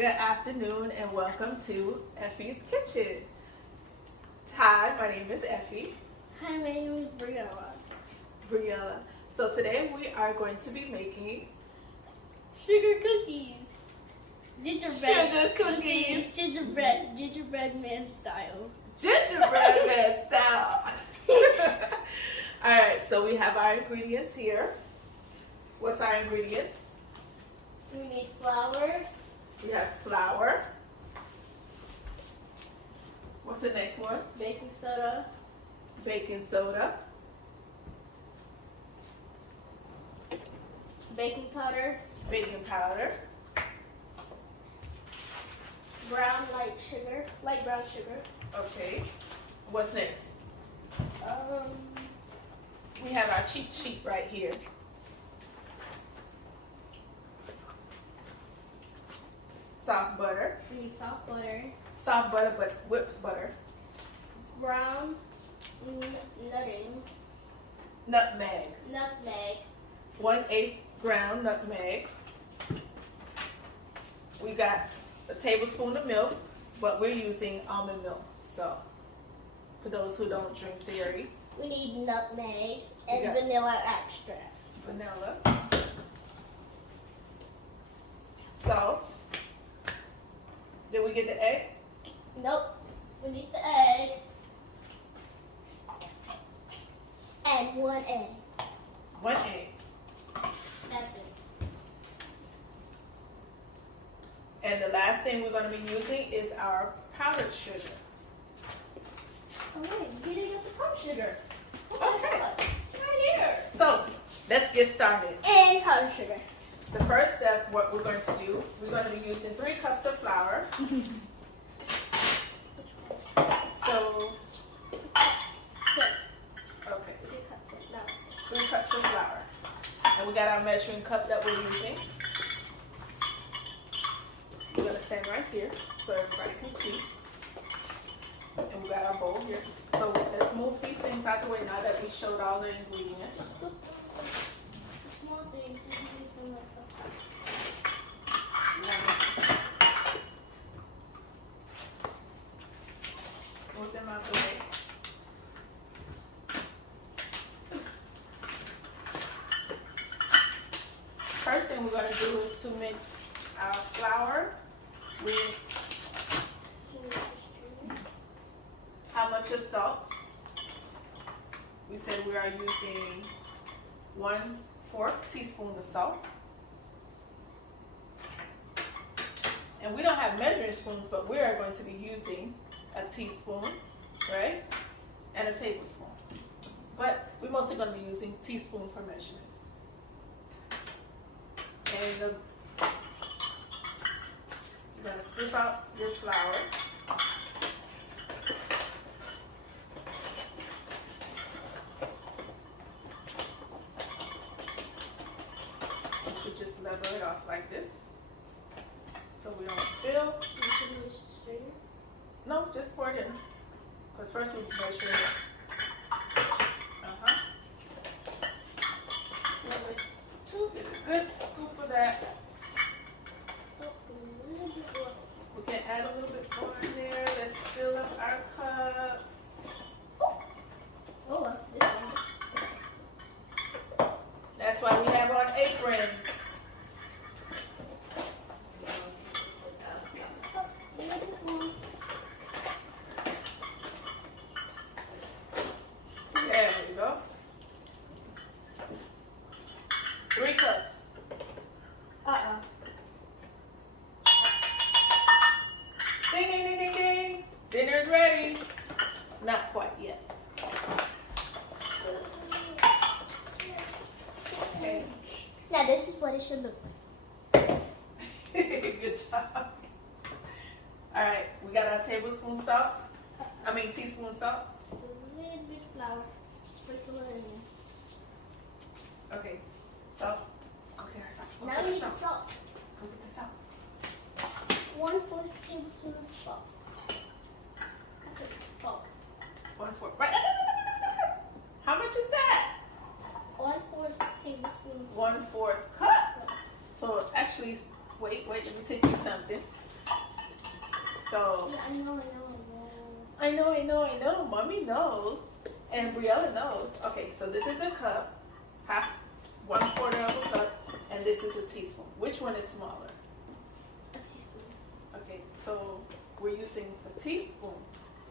Good afternoon and welcome to Ephi's Kitchen. Hi, my name is Ephi. Hi, my name is Briella. So today we are going to be making Sugar cookies. Sugar cookies. Gingerbread man style. Gingerbread man style. Alright, so we have our ingredients here. What's our ingredients? We need flour. We have flour. What's the next one? Baking soda. Baking soda. Baking powder. Baking powder. Light brown sugar. Okay. What's next? Um, We have our cheat sheet right here. Soft butter. we need soft butter. Soft butter, but whipped butter. Ground Nutmeg. nutmeg. 1/8 ground nutmeg. We got a tablespoon of milk, but we're using almond milk. So, for those who don't drink dairy, We need nutmeg and got- vanilla extract. vanilla, salt. Did we get the egg? Nope. We need the egg. And one egg. 1 egg. That's it. And the last thing we're going to be using is our powdered sugar. Oh wait, we didn't get the pump sugar. Okay. Right here. So, let's get started. And powdered sugar. The first step, what we're going to do, we're going to be using 3 cups of flour. So, okay, 3 cups of flour. And we got our measuring cup that we're using. We're going to stand right here so everybody can see. And we got our bowl here. So let's move these things out the way now that we showed all the ingredients. Small things you can leave them like that. Move them out the way. First thing we're going to do is to mix our flour with how much of salt? We said we are using 1/4 teaspoon of salt. And we don't have measuring spoons, but we are going to be using a teaspoon, right? And a tablespoon. But we're mostly going to be using teaspoon for measurements. And you're going to scoop out your flour. Just level it off like this, so we don't spill. You can use strainer. No, just pour it in. Because first we measure it. Number 2. Get a good scoop of that. Oh, a little bit more. We can add a little bit more in there. Let's fill up our cup. Oh, well, this one. That's why we have on aprons. Oh, a little bit more. There we go. 3 cups. Ding, ding, ding, ding, ding. Dinner's ready. Not quite yet. Okay. Now this is what it should look like. Good job. All right, we got our tablespoon salt. Teaspoon salt. A little bit of flour. Sprinkle it in there. Okay, salt. Go get our salt. Go Now get you the need salt. salt. Go get the salt. 1/4 tablespoon of salt. I said salt. 1/4. Right. How much is that? 1/4 tablespoon. 1/4 cup. So actually, wait, let me take you something. I know. I know. Mommy knows. And Briella knows. Okay, so this is a cup, half, 1/4 of a cup, and this is a teaspoon. Which one is smaller? A teaspoon. Okay, so we're using a teaspoon.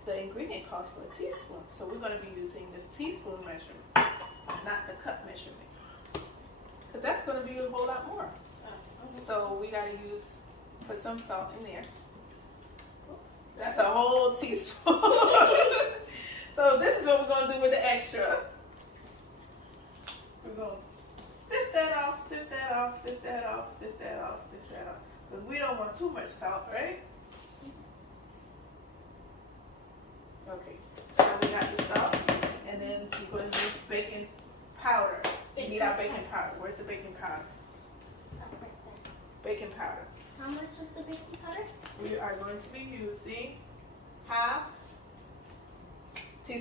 The ingredient calls for a teaspoon. So we're going to be using the teaspoon measurement, not the cup measurement. Because that's going to be a whole lot more. So we got to put some salt in there. That's a whole teaspoon. So this is what we're going to do with the extra. We're going to sift that off, sift that off, sift that off, sift that off, sift that off. Because we don't want too much salt, right? Okay, so we got the salt, and then we're going to use baking powder. We need our baking powder. Where's the baking powder? Baking powder. How much of the baking powder? We are going to be using half a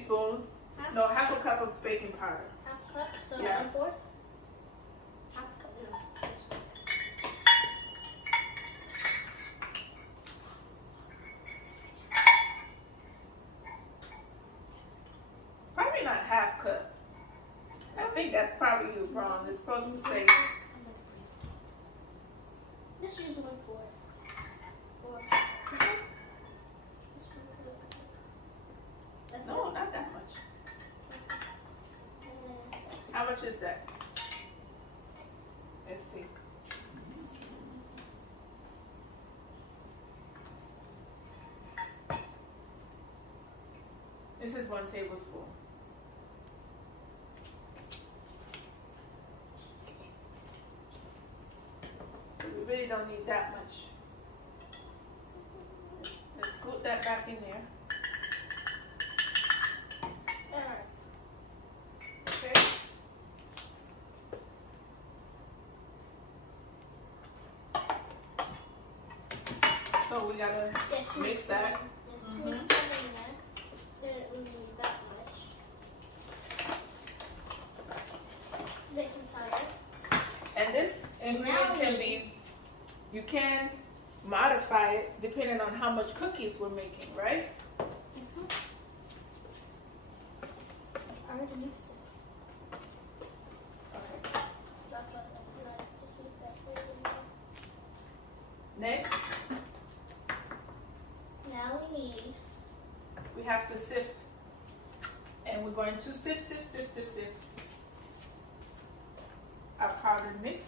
cup of baking powder. Half cup, so Yeah. 1/4? Half cup, no, this one. Probably not half cup. I think that's probably wrong. It's supposed to say, Let's use 1/4. Or this one? That's no, good. not that much. And How much is that? Let's see. This is 1 tablespoon. We really don't need that much. Let's scoot that back in there. Alright. Okay. So we gotta Just mix that. Just Mhm. mix that in there. Didn't really need that much. Baking powder. And this ingredient can be, you can modify it depending on how much cookies we're making, right? I already mixed it. Okay. That's what I like. Just use that flavor. Next, Now we have to sift. And we're going to sift our powdered mix.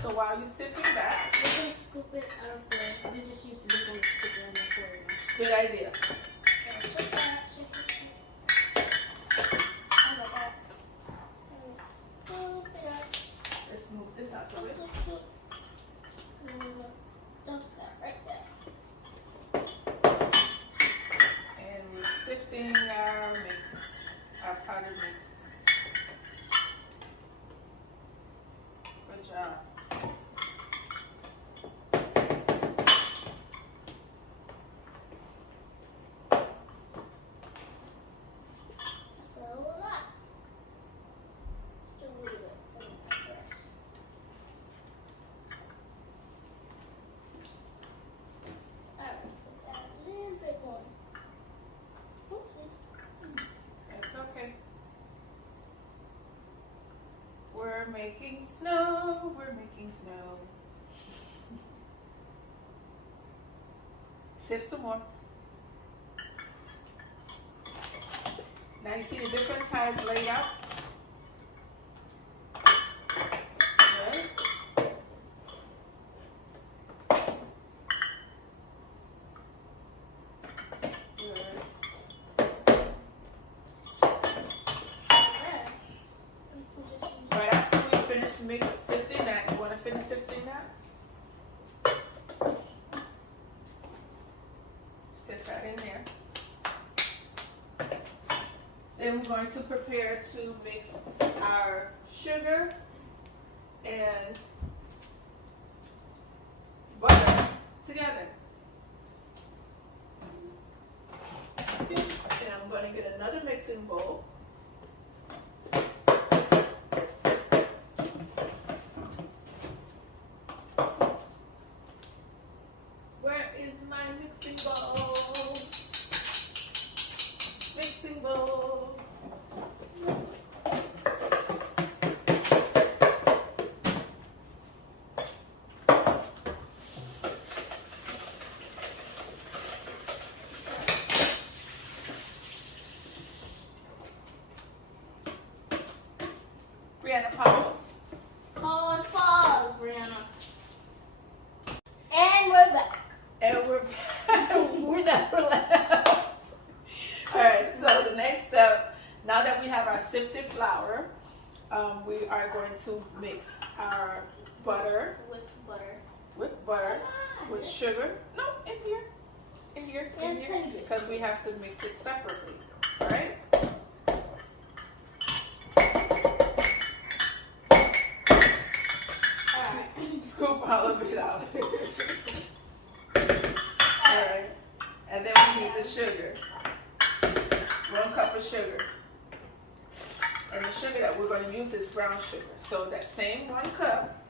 So while you're sifting that, we're gonna scoop it out of the. We just use the big one to scoop it in the flour. good idea. Shake that. How about that? And scoop it up. Let's move this out the way. And then we'll dump that right there. And we're sifting our mix, our powdered mix. Good job. That's a lot. Still leave it in there first. Alright, put that a little bit more. Oopsie. That's okay. We're making snow. We're making snow. Sift some more. Now you see the difference how it's laid out? Right? Good. Yes. We can just use Right after we finish sifting that, you want to finish sifting that? Sift that in there. Then we're going to prepare to mix our sugar and butter together. And I'm going to get another mixing bowl. Where is my mixing bowl. Mixing bowl. Brianna, pause. Pause, Brianna. And we're back. And we're not relaxed. Alright, so the next step, now that we have our sifted flour, we are going to mix our butter With butter. with sugar. No, in here, because we have to mix it separately. Alright? Scoop all of it out. Alright. And then we need the sugar. 1 cup of sugar. And the sugar that we're going to use is brown sugar. So that same 1 cup,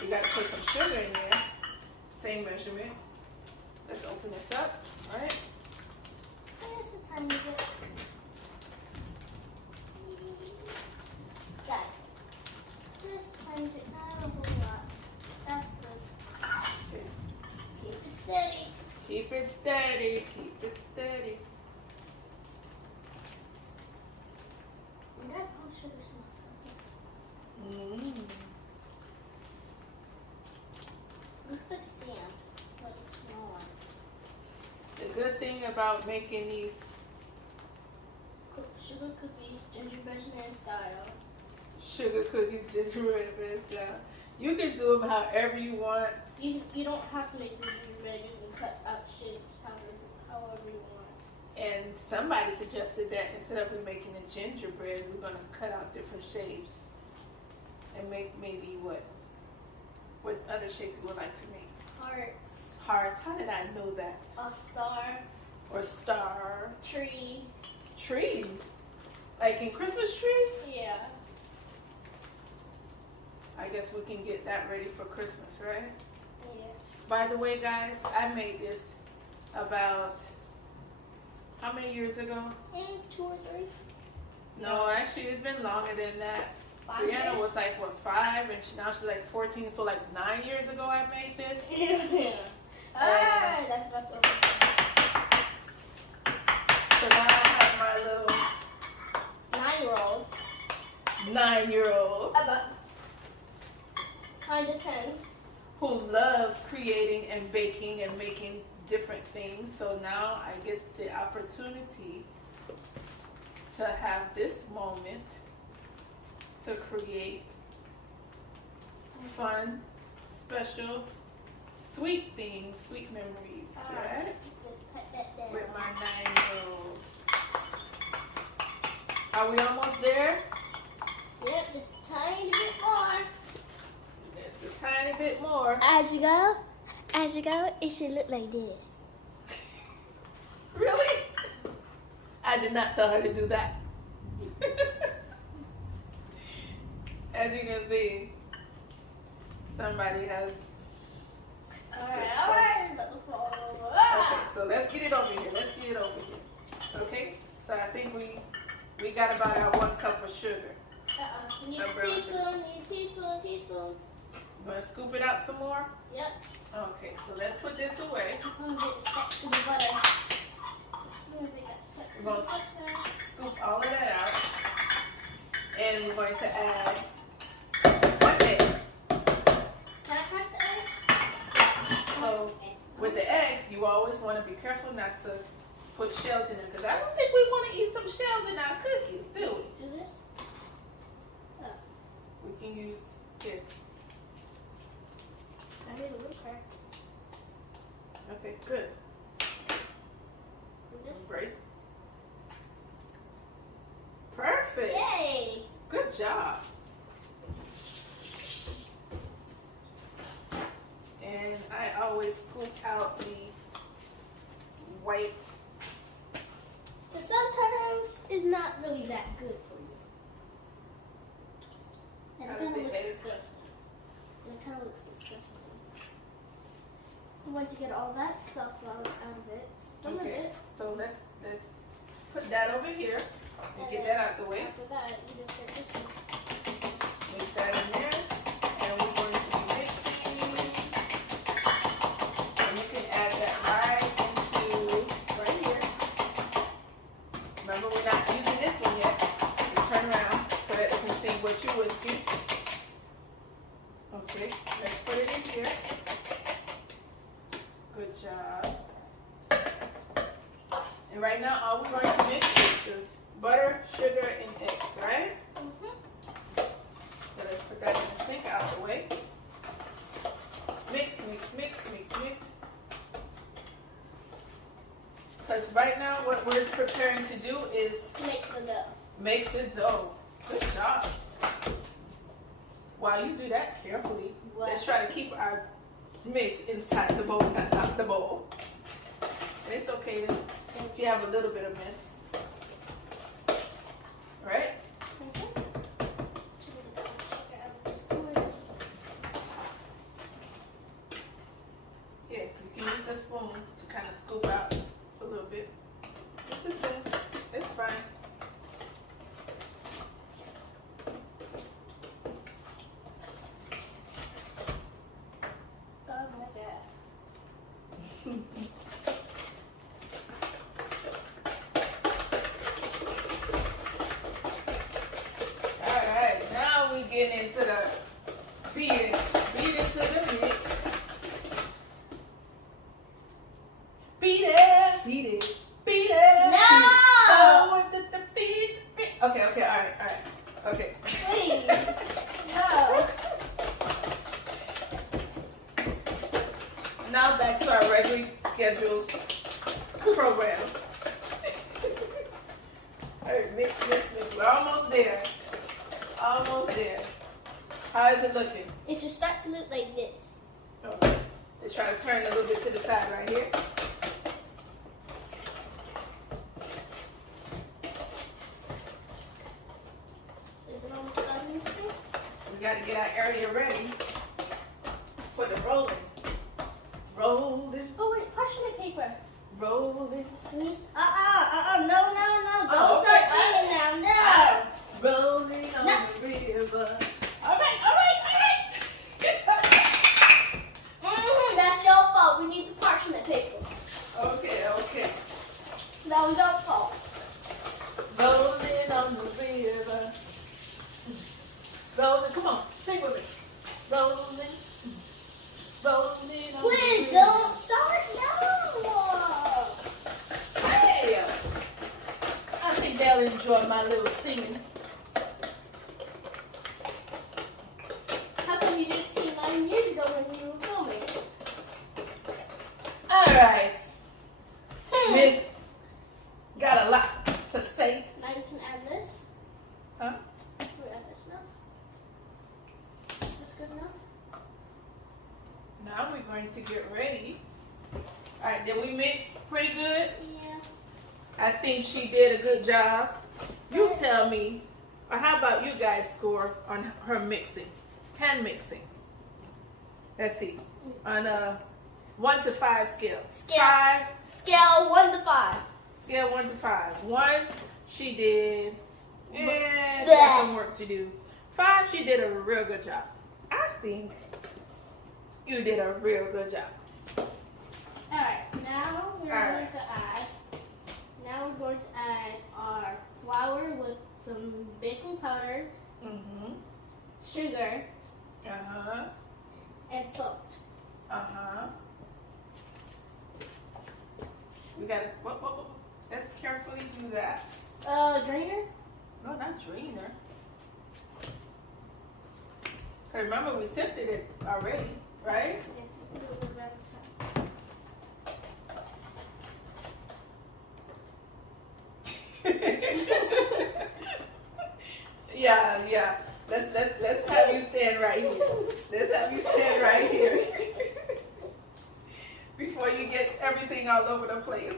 you got to put some sugar in there. Same measurement. Let's open this up. Alright. Just a tiny bit. Got it. Just a tiny bit, not a whole lot. That's good. Okay. Keep it steady. Keep it steady. Keep it steady. And that brown sugar smells good. Mm. Looks like sand, but it's not. The good thing about making these Sugar cookies, gingerbread man style. sugar cookies, gingerbread man style, you can do them however you want. You don't have to make the gingerbread. You can cut out shapes however you want. And somebody suggested that instead of we making a gingerbread, we're going to cut out different shapes and make maybe what other shape you would like to make? Hearts. Hearts. How did I know that? A star. Or star. Tree. Tree. Like in Christmas tree? Yeah. I guess we can get that ready for Christmas, right? Yeah. By the way, guys, I made this about how many years ago? 2 or 3. No, actually, it's been longer than that. 5 Brianna years? was like, what, 5? And now she's like 14. So like 9 years ago I made this. Yeah. Alright, that's about to open. So now I have my little 9-year-old. 9-year-old About kind of 10. who loves creating and baking and making different things. So now I get the opportunity to have this moment to create fun, special, sweet things, sweet memories, right? Let's put that down. With my 9-year-old. Are we almost there? Yep, just a tiny bit more. Just a tiny bit more. As you go, it should look like this. Really? I did not tell her to do that. As you can see, somebody has. Alright, about to fall over. Okay, so let's get it over here. Okay, so I think we got about our 1 cup of sugar. You need a teaspoon, teaspoon. You want to scoop it out some more? Yep. Okay, so let's put this away. Some of it stuck to the butter. Some of it got stuck to the We're going butter. to scoop all of that out. And we're going to add 1 egg. Can I crack the egg? So with the eggs, you always want to be careful not to put shells in them, because I don't think we want to eat some shells in our cookies, do we? Do this? Oh, We can use it. I hear the wood crack. Okay, good. Do this? Great. Perfect. Yay! Good job. And I always scoop out the white. Because sometimes it's not really that good for you. And it Out of kind of the looks egg. disgusting. And it kind of looks disgusting. want to get all that stuff out of it. Some of it. So let's put that over here and get that out the way. After that, you just get this one. Mix that in there, and we're going to be mixing. And you can add that right here. Remember, we're not using this one yet. Just turn around so that we can see what you're whisking. Okay, let's put it in here. Good job. And right now, all we're going to mix is the butter, sugar, and eggs, right? Mm-hmm. So let's put that in the sink out the way. Mix, mix, mix, mix, mix. Because right now, what we're preparing to do is Make the dough. make the dough. Good job. While you do that carefully, let's try to keep our mix inside the bowl, not out the bowl. And it's okay if you have a little bit of mess. Right? Yeah, you can use the spoon to kind of scoop out a little bit. It's a spoon. It's fine. Oh my God. Alright, now we get into the beating. Beat into the mix. Beat it, beat it, beat it. No! Oh, the beat. Okay, alright. Okay. Please. No. Now back to our regularly scheduled program. Alright, mix. We're almost there. Almost there. How is it looking? It should start to look like this. Okay. Let's try to turn a little bit to the side right here. Is it almost done mixing? We got to get our area ready for the rolling. Rolling, Oh wait, parchment paper. rolling. No. Don't Oh, okay. start singing now. No. Rolling on No. the river. All right. That's your fault. We need the parchment paper. Okay. That was your fault. Rolling on the river. Rolling, come on, sing with me. Rolling on Please the river. don't start now. Hey, I think they'll enjoy my little singing. How come you didn't see 9 years ago when you were filming? All right, Miss, got a lot to say. Now you can add this. Huh? We add this now. Is this good enough? Now we're going to get ready. All right, did we mix pretty good? Yeah. I think she did a good job. You tell me, or how about you guys score on her mixing, hand mixing? Let's see, on a 1 to 5 scale. Scale 1 to 5. Scale 1 to 5. 1, she did, and she Bleh. got some work to do. 5, she did a real good job. I think you did a real good job. Alright, now we're Alright. going to add. Now we're going to add our flour with some baking powder, Mm-hmm. sugar, Uh-huh. and salt. Uh-huh. We gotta, what? Let's carefully do that. Drainer? No, not drainer. 'Cause remember, we sifted it already, right? Yeah, we can do it with that Yeah. Let's have you stand right here. Let's have you stand right here. Before you get everything all over the place.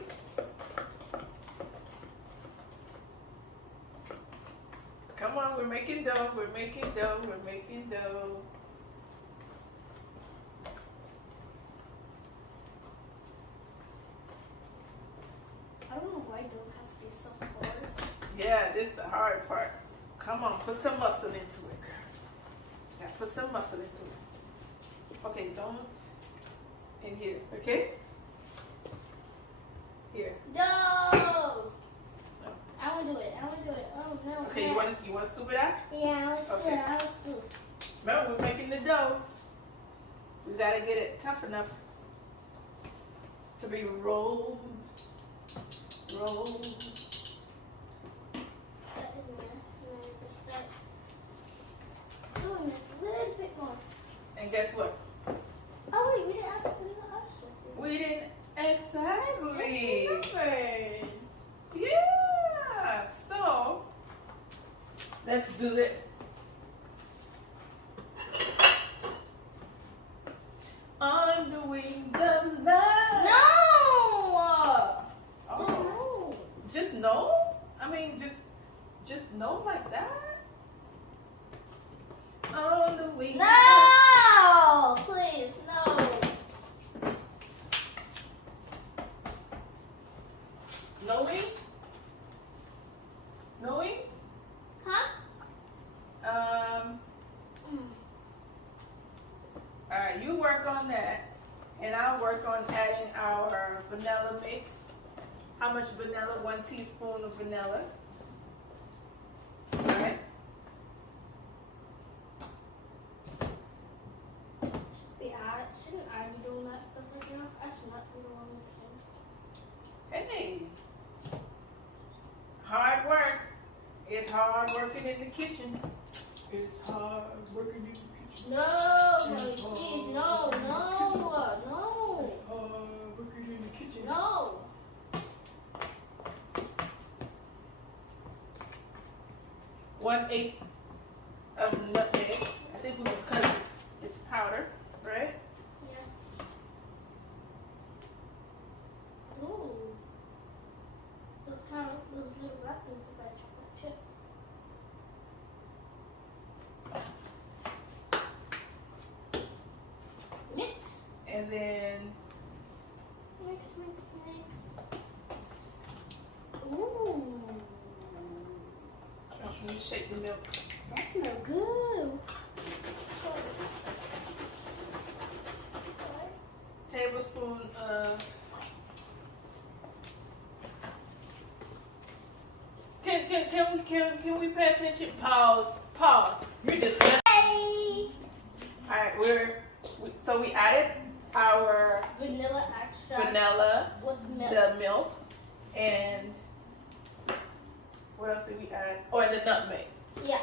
Come on, we're making dough. my dough has to be so hard. Yeah, this is the hard part. Come on, put some muscle into it, girl. Yeah, put some muscle into it. Okay, don't in here, okay? Here. No! I won't do it. I won't do it. Oh no. Okay, no. you want to scoop it out? Yeah, let's do Okay. it. I'll scoop. Remember, we're making the dough. We gotta get it tough enough to be rolled. Rolled. That in there. And then just start doing this a little bit more. And guess what? Oh wait, we didn't have to put in the other stuff. We didn't exactly. Just remembered. Yeah. So let's do this. On the wings of love. No! Oh, No. just no? I mean, just no like that? On the wings. No! Please, no. No wings? No wings? Huh? Alright, you work on that, and I'll work on adding our vanilla mix. How much vanilla? 1 teaspoon of vanilla. Alright. Shouldn't I be doing that stuff right now? I should not be the one mixing. Hey. Hard work. It's hard working in the kitchen. It's hard working in the kitchen. No, please, no, no, no, It's hard working in the kitchen. no. 1/8 of nutmeg. I think because it's powder, right? Yeah. Ooh. Those little wrappings of that chocolate chip. Mix. And then Mix. Ooh. can you shake the milk? That smells good. Tablespoon of can we pay attention? Pause. You just Hey. alright, so we added our Vanilla extract. vanilla, With milk. the milk, and what else did we add? Oh, and the nutmeg. Yeah.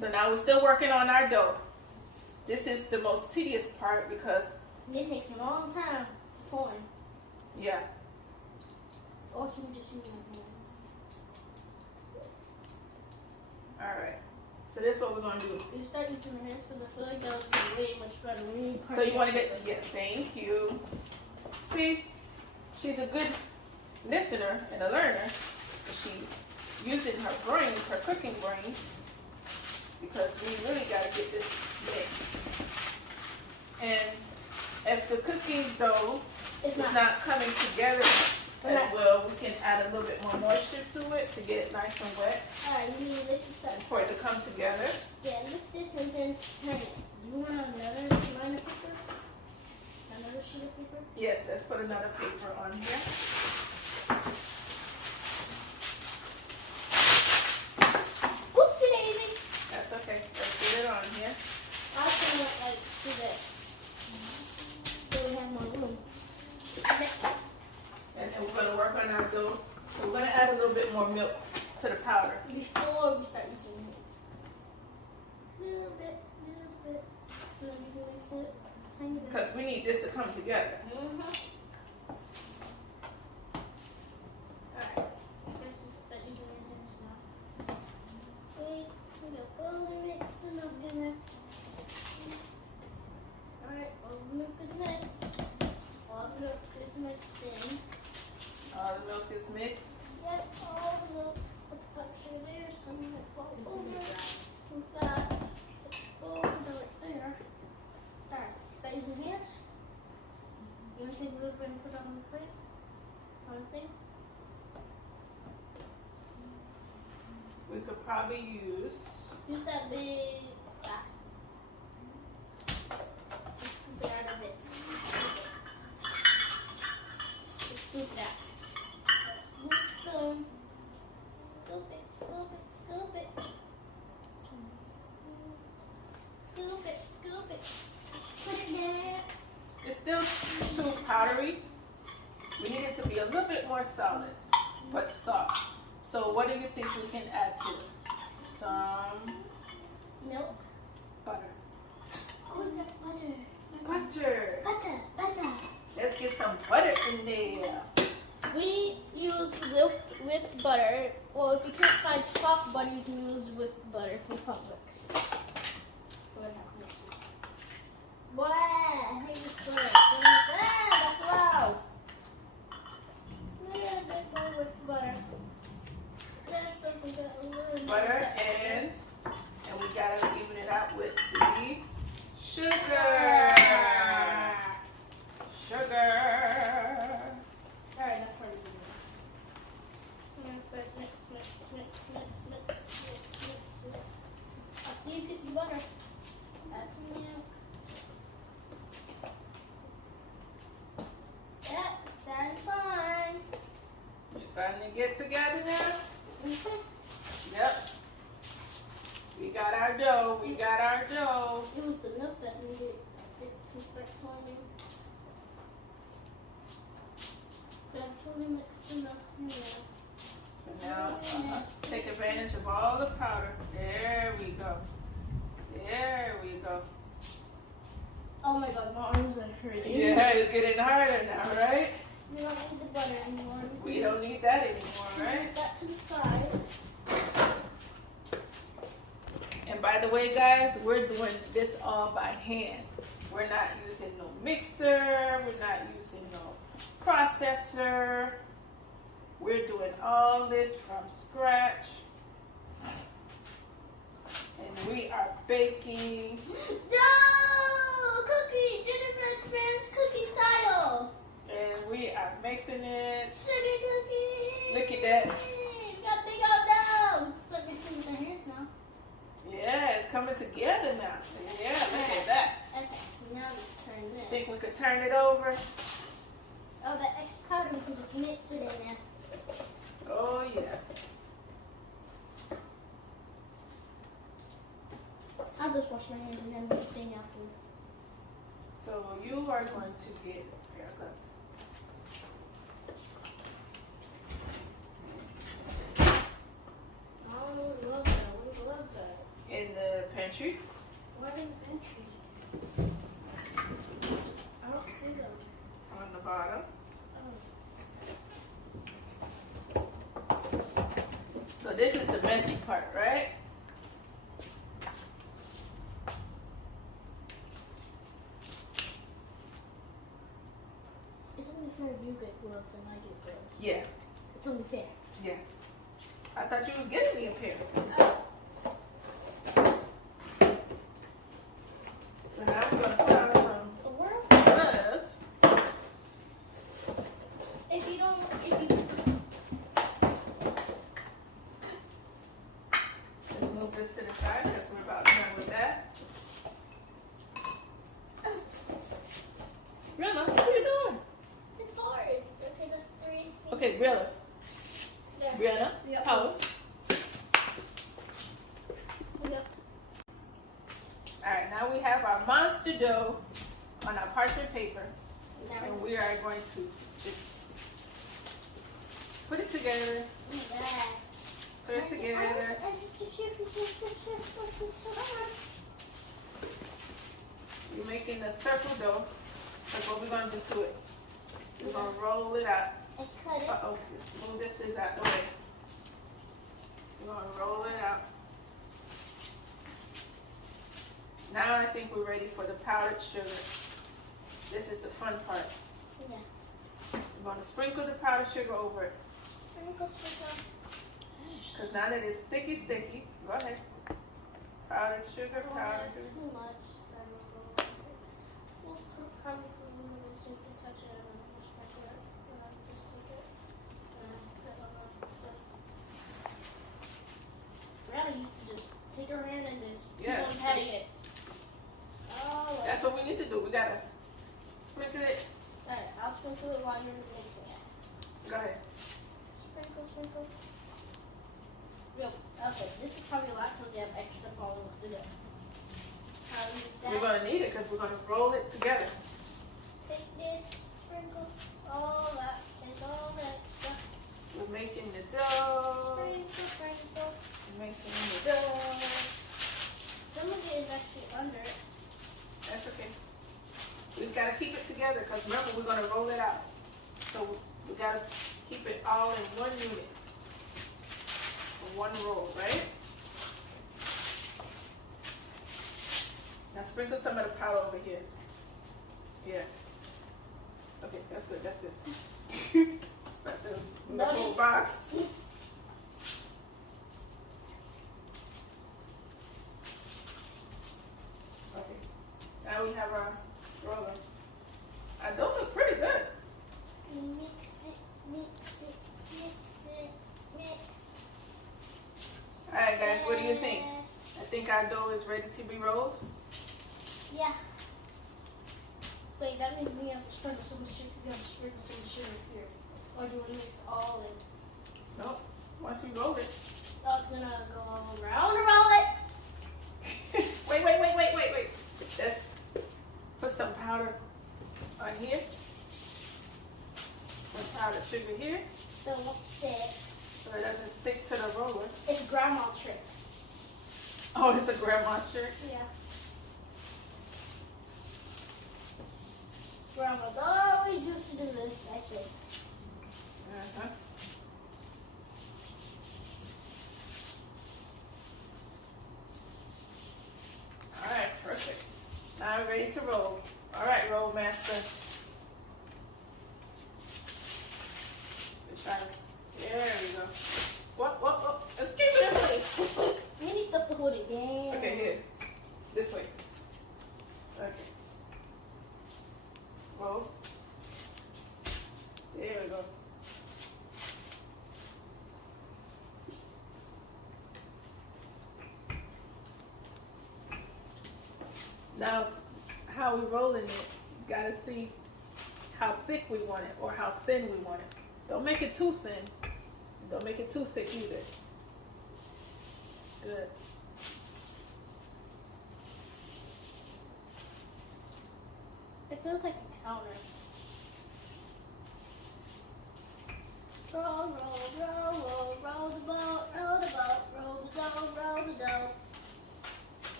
So now we're still working on our dough. This is the most tedious part because It takes a long time to form. yeah. Or can you just use your hand? Alright. So this is what we're gonna do. You start using your hands because I feel like that would be way much better. So you wanna thank you. See, she's a good listener and a learner. She's using her brains, her cooking brains, because we really gotta get this mixed. And if the cooking dough It's is not coming together as Right. well, we can add a little bit more moisture to it to get it nice and wet Alright, you need to lift this up. and for it to come together. Yeah, lift this and then hang it. You want another line of paper? Another sheet of paper? Yes, let's put another paper on here. Whoopsie daisy! That's okay. Let's get it on here. I also want like do this. So we have more room. Mix it. And then we're gonna work on our dough. So we're gonna add a little bit more milk to the powder. Before we start using hands. Little bit. And then you can mix it tiny bit. Because we need this to come together. Alright. Guess we start using your hands now. Wait, we got all the mix the milk in there. Alright, all the milk is mixed. All the milk is mixed in. All the milk is mixed. Yep, all the milk. Actually, there's some that fall over. With that, over right there. Alright, start using hands. You want to take a little bit and put it on the plate? One thing. We could probably use. Use that big. Just scoop it out of this. Just scoop it out. Let's some. Scoop it, scoop it, scoop it. Scoop it, scoop it. Put it there. It's still too powdery. We need it to be a little bit more solid, but soft. So what do you think we can add to it? Some Milk. butter. Oh, we got butter. Butter. Butter, butter. Let's get some butter in there. We use with butter. Well, if you can't find soft butter, you can use with butter from Publix. Boy, I hate this butter. That's loud. Yeah, they go with butter. That's something that a little Butter and we gotta even it out with the sugar. Sugar. Alright, that's pretty good. I'm gonna start mix. I'll see a piece of butter. Add some milk. Yeah, it's starting fine. You're starting to get together now? Okay. Yep. We got our dough. We got our dough. It was the milk that made it to start forming. But I've totally mixed the milk in there. So now take advantage of all the powder. There we go. There we go. Oh my god, my arms are hurting. Yeah, it's getting harder now, right? We don't need the butter anymore. We don't need that anymore, right? Put that to the side. And by the way, guys, we're doing this all by hand. We're not using no mixer. We're not using no processor. We're doing all this from scratch. And we are baking. Dough! Cookie! Gingerbread man's cookie style! And we are mixing it. Sugar cookie! Look at that. We got big old dough! Start mixing with our hands now. Yeah, it's coming together now. Yeah, look at that. Okay, now let's turn this. Think we could turn it over? Oh, that extra powder, we can just mix it in there. Oh, yeah. I'll just wash my hands and then do the thing after. So you are going to get haircuts. Oh, gloves are. Where the gloves are? In the pantry. What in the pantry? I don't see them. On the bottom. Oh. So this is the messy part, right? It's only fair if you get gloves and I get gloves. Yeah. It's only fair. Yeah. I thought you was getting me a pair. So now I'm going to put on some gloves. If you Let's move this to the side because we're about done with that. Rilla, what are you doing? it's hard. Okay, that's 3. Okay, Rilla. There. Brianna, Yep. pause. Yep. Alright, now we have our monster dough on our parchment paper. Now And we are going to just put it together. Put it together. You're making a circle dough. That's what we're going to do to it. We're going to roll it out. I cut it. Uh-oh, move this is out the way. We're going to roll it out. Now I think we're ready for the powdered sugar. This is the fun part. Yeah. We're going to sprinkle the powdered sugar over it. Sprinkle, sprinkle. Because now that it's sticky, go ahead. Powdered sugar, Don't powdered add sugar. too much. We'll probably put a little bit so you can touch it and then push back it up. Just take it. to do. We gotta sprinkle it. Alright, I'll sprinkle it while you're mixing it. Go ahead. Sprinkle, sprinkle. Yep. Okay, this is probably a lot because we have extra following to do. I'll use that. We're gonna need it because we're gonna roll it together. Take this, sprinkle all that, take all that stuff. We're making the dough. Sprinkle, sprinkle. We're making the dough. Some of it is actually under it. That's okay. We gotta keep it together because remember we're gonna roll it out. So we gotta keep it all in one unit. One roll, right? Now sprinkle some of the powder over here. Yeah. Okay, that's good, that's good. That's the whole box. Okay. Now we have our roller. Our dough looks pretty good. Mix it, mix it, mix it, mix. Alright guys, what do you think? I think our dough is ready to be rolled. Yeah. Wait, that means we have to sprinkle some sugar. We have to sprinkle some sugar here. Or do we mix all in? Nope. Once we roll it. Oh, it's gonna go all around. Roll it. Wait. Let's put some powder on here. Some powdered sugar here. So what's this? So it doesn't stick to the roller. It's grandma trick. Oh, it's a grandma trick. Yeah. Grandma's always used to do this, I think. Uh-huh. Alright, perfect. Now we're ready to roll. Alright, roll master. There we go. What? Let's keep it in place. We need stuff to hold it down. Okay, here. This way. Okay. Roll. There we go. Now, how we rolling it, you gotta see how thick we want it or how thin we want it. Don't make it too thin. Don't make it too thick either. Good. It feels like a counter. Roll the boat, roll the dough.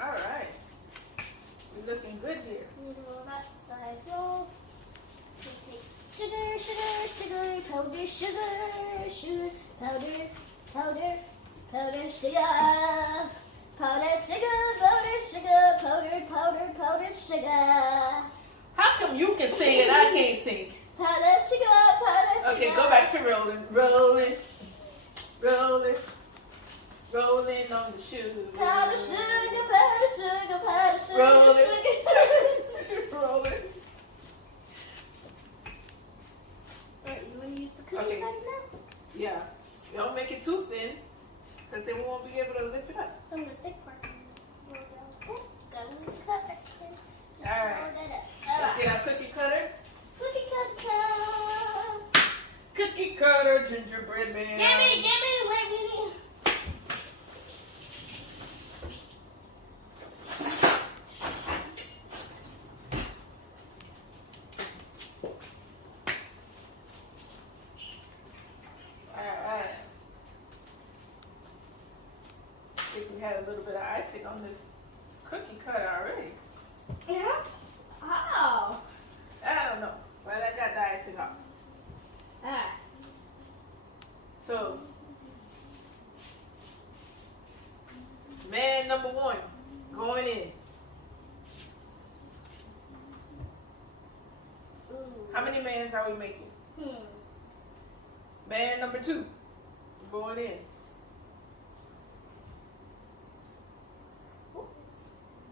All right. We're looking good here. Roll that side, roll. We take sugar, powder, sugar, powdered sugar. Powdered sugar. How come you can sing and I can't sing? Powdered sugar. Okay, go back to rolling on the sugar. Powdered sugar. Rolling. Alright, you want to use the cookie Okay. cutter now? Yeah. Don't make it too thin, because then we won't be able to lift it up. Some of the thick parts roll down. Go with the cutter. Just All right. roll that up. Let's Alright. get our cookie cutter. Cookie cutter. Cookie cutter, gingerbread man. Gimme, wait, we need. Alright. I think we had a little bit of icing on this cookie cutter already. Yeah? How? I don't know, but I got the icing off. Alright. So, man number one, going in. Ooh. How many mans are we making? Man number two, going in.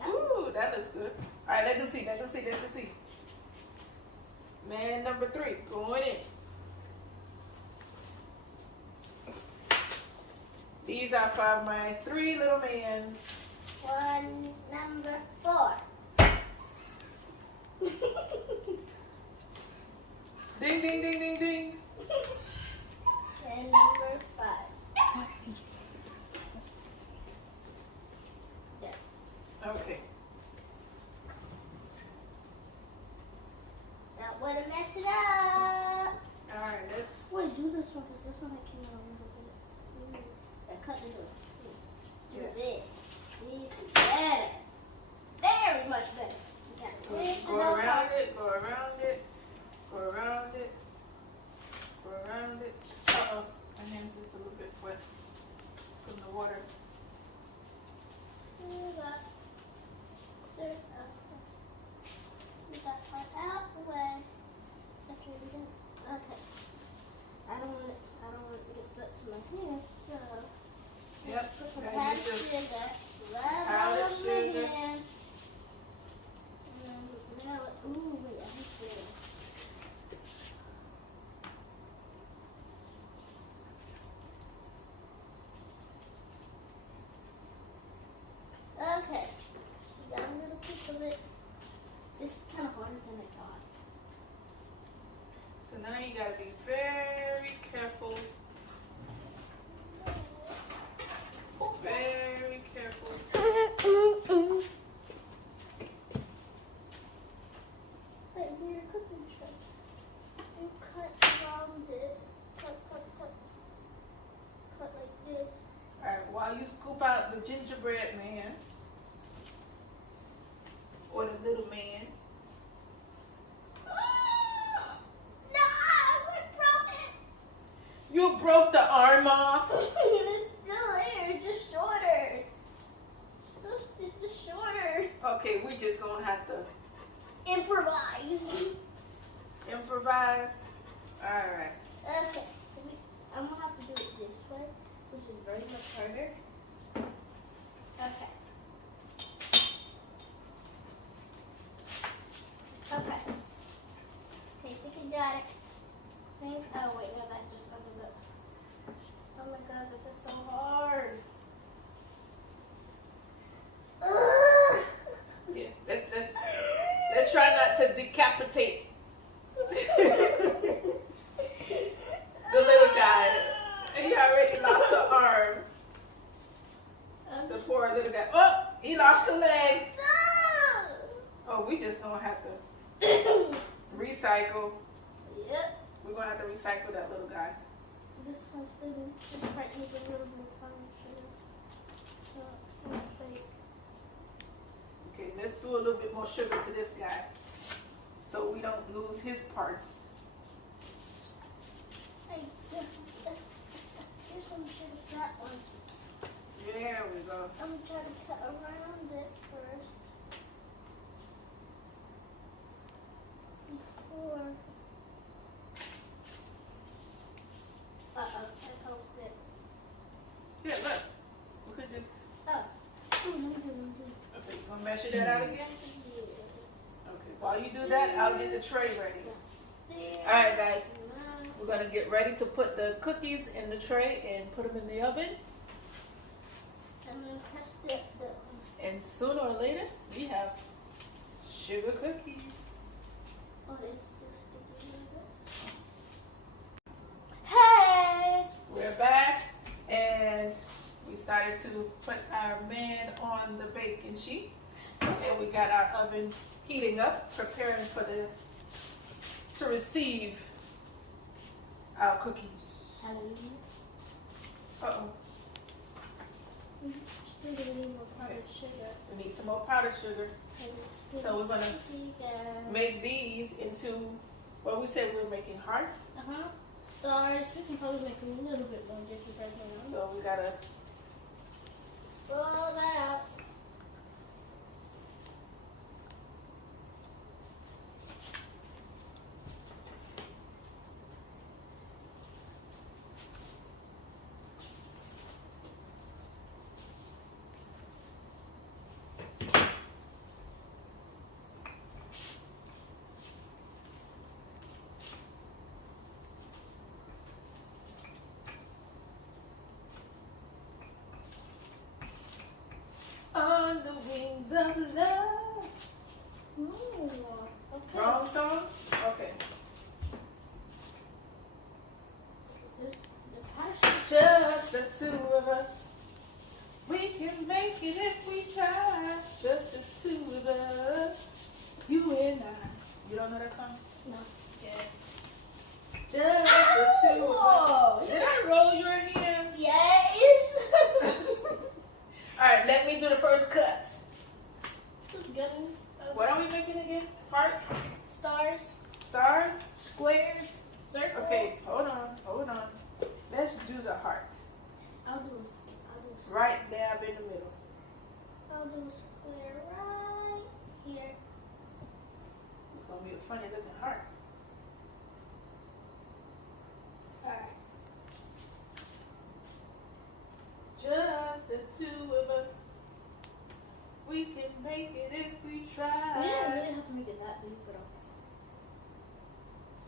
Ooh, that looks good. All right, let them see. Man number three, going in. These are for my three little mans. One, number 4. Ding, ding, ding, ding, ding. And number 5. Okay. Don't want to mess it up. All right, let's. Wait, do this one because this one I came out a little bit. I cut this one. Do Yeah. this. This is better. Very much better. Okay. Go around it, go around it, go around it, go around it. Uh-oh, my hand's just a little bit wet from the water. Get that part out the way. That's really good. Okay. I don't want it to get stuck to my hands, so Yep. put some gotta powdered use the sugar right powdered on my sugar. hand. And then just melt it. Ooh, wait, I hate this. Okay. Got a little piece of it. This is kind of harder than I thought. So now you gotta be very careful. Very careful. Right here, cooking tray. You cut around it. Cut, cut, cut. Cut like this. Alright, while you scoop out the gingerbread man, or the little man, No, I broke it. you broke the arm off. It's still there, it's just shorter. It's just shorter. Okay, we just gonna have to Improvise. improvise. Alright. Okay, I'm gonna have to do it this way, which is very much harder. Okay. Okay. Okay, think you got it. Think. Oh wait, no, that's just under the. Oh my god, this is so hard. Ugh. Yeah, let's try not to decapitate the little guy. He already lost an arm. The poor little guy. Oh, he lost a leg. Oh, we just gonna have to recycle. Yep. We're gonna have to recycle that little guy. This one's still in. This part needs a little more powdered sugar. So, I'm gonna bake. Okay, let's do a little bit more sugar to this guy so we don't lose his parts. Hey, here's some sugar to that one. There we go. I'm gonna try to cut around it first. Before. Uh-oh, I poked it. Yeah, look. We could just. Oh. Let me do. Okay, you gonna measure that out again? Yeah. Okay, while you do that, I'll get the tray ready. There. Alright, guys. We're gonna get ready to put the cookies in the tray and put them in the oven. I'm gonna press the And sooner or later, we have sugar cookies. oh, it's just sticky a little bit. Hey! We're back, and we started to put our man on the baking sheet. And we got our oven heating up, preparing for to receive our cookies. Uh-oh. Still gonna need more powdered sugar. We need some more powdered sugar. So we're gonna make these into, well, we said we were making hearts. Stars. We can probably make a little bit more gingerbread man. So we gotta Roll that out. on the wings of love. Ooh, okay. Wrong song? Okay. two of us. We can make it if we try. Just the two of us. You and I. You don't know that song? No. Yeah. Just the two of us. Did I roll your hands? Yes. Alright, let me do the first cut. Who's getting What are we making again? Hearts? stars, Stars? squares, circles? Okay, hold on. Let's do the heart. I'll do a square. Right dab in the middle. I'll do a square right here. It's gonna be a funny looking heart. Alright. Just the two of us. We can make it if we try. We didn't really have to make it that big, but okay.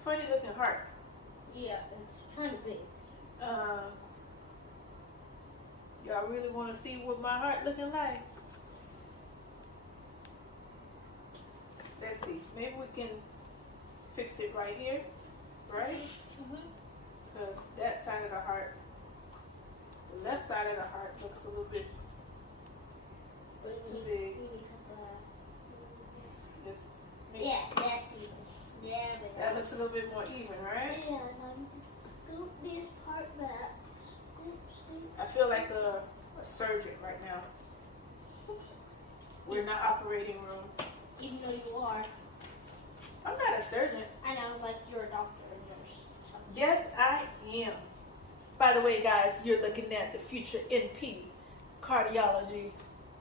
Funny looking heart. Yeah, it's kind of big. Y'all really want to see what my heart looking like? Let's see. Maybe we can fix it right here, right? Because that side of the heart, the left side of the heart looks a little bit too big. We need to cut that. Just make Yeah, that's even. Yeah, but that looks a little bit more even, right? yeah, now scoop this part back. Scoop, scoop. I feel like a surgeon right now. We're in the operating room. Even though you are. I'm not a surgeon. I know, like you're a doctor and nurse. Yes, I am. By the way, guys, you're looking at the future NP cardiology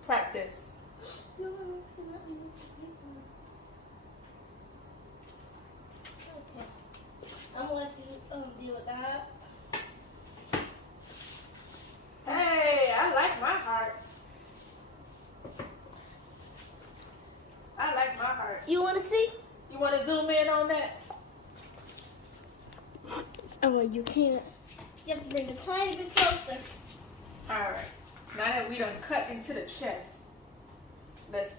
practice. No, accidentally mixed the paper. Okay. I'm gonna let you deal with that. Hey, I like my heart. I like my heart. You wanna see? You want to zoom in on that? Oh, well, you can't. You have to bring it a tiny bit closer. All right. Now that we done cut into the chest, let's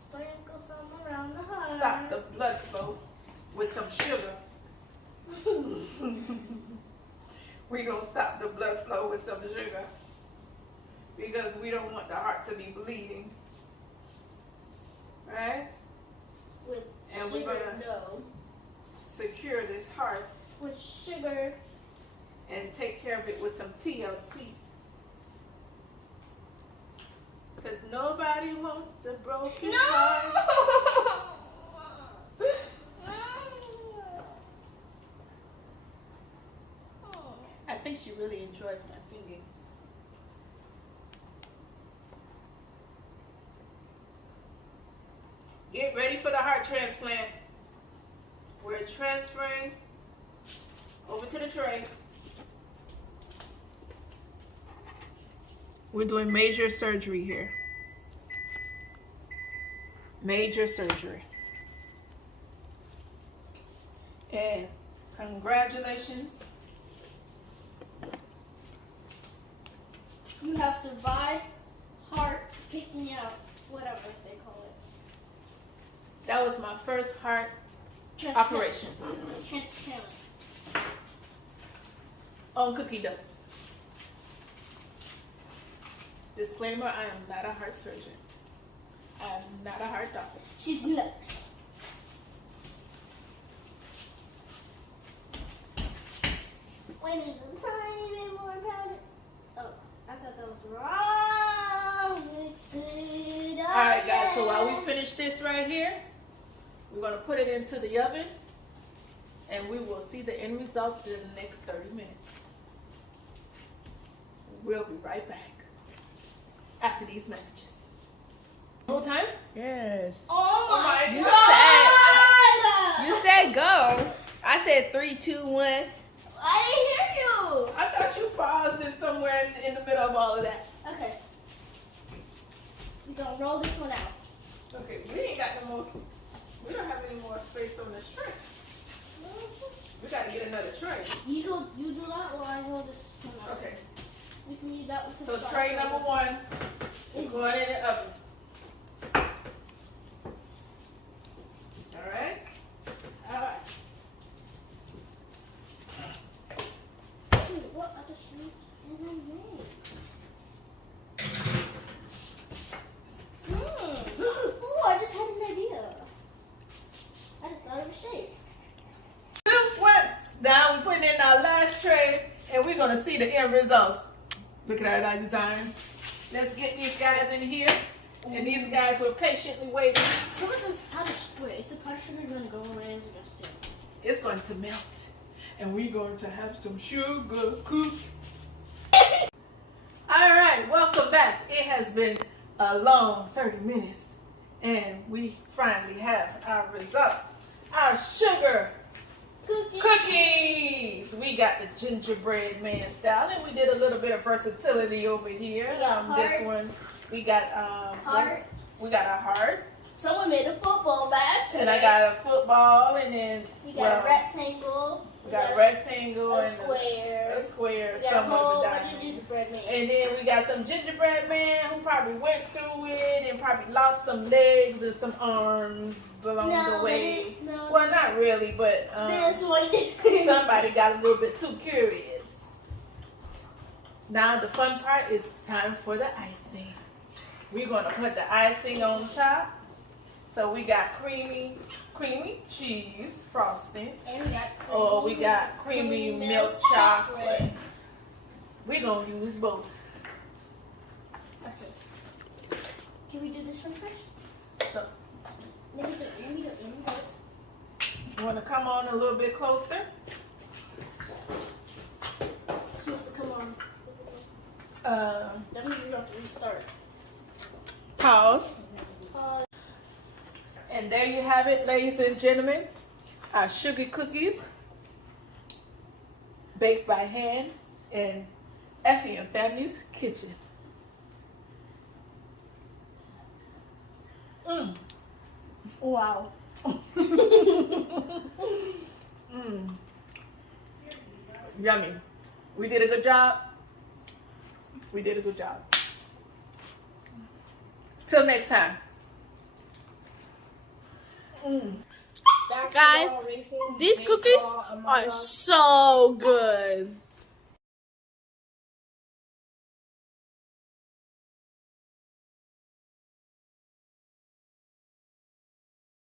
Sprinkle some around the heart. stop the blood flow with some sugar. We gonna stop the blood flow with some sugar because we don't want the heart to be bleeding, right? With And we're sugar, gonna- no. Secure this heart With sugar. and take care of it with some TLC. Because nobody wants a broken heart. I think she really enjoys my singing. Get ready for the heart transplant. We're transferring over to the tray. We're doing major surgery here. Major surgery. And congratulations. You have survived heart picking out, whatever they call it. That was my first heart Transplant. operation Transplant. on cookie dough. Disclaimer, I am not a heart surgeon. I am not a heart doctor. She's a nurse. We need a tiny bit more powder. Oh, I thought that was wrong. Mix it up. Alright guys, so while we finish this right here, we're going to put it into the oven and we will see the end results in the next 30 minutes. We'll be right back after these messages. Whole time? Yes. Oh my You God! You said go. I said 3, 2, 1. I didn't hear you. I thought you paused it somewhere in the middle of all of that. Okay. We're gonna roll this one out. Okay, we ain't got no more, we don't have any more space on this tray. We got to get another tray. You do that while I roll this one out. Okay, We can use that with the so sauce. tray number 1 is going in the oven. Alright? Alright. What other shapes can I make? whatever shape. What? Now we're putting in our last tray, and we're gonna see the end results. Look at our design. Let's get these guys in here. And these guys were patiently waiting. So what is powder sugar? Is the powder sugar gonna go away or is it gonna stay? It's going to melt. And we're going to have some sugar cookies. Alright, welcome back. It has been a long 30 minutes. And we finally have our results. Our sugar cookies. We got the gingerbread man style, and we did a little bit of versatility over here. We got This hearts. one, we got Heart. We got a heart, Someone made a football bat. and I got a football, and then We got a rectangle. we got a rectangle a and square. a square, We got a some of whole it bunch of down. gingerbread man. And then we got some gingerbread man who probably went through it and probably lost some legs and some arms along the way. No. Well, not really, but This one did. somebody got a little bit too curious. Now the fun part is time for the icing. We're gonna put the icing on top. So we got creamy cheese frosting. And we got Oh, we got creamy milk chocolate. We're gonna use both. Okay. Can we do this one first? So Let me do it. you wanna come on a little bit closer? He wants to come on. That means we have to restart. Pause. Pause. And there you have it, ladies and gentlemen. Our sugar cookies, baked by hand in Ephi and Family's kitchen. Wow. Yummy. We did a good job. We did a good job. Till next time. Guys, these cookies are so good.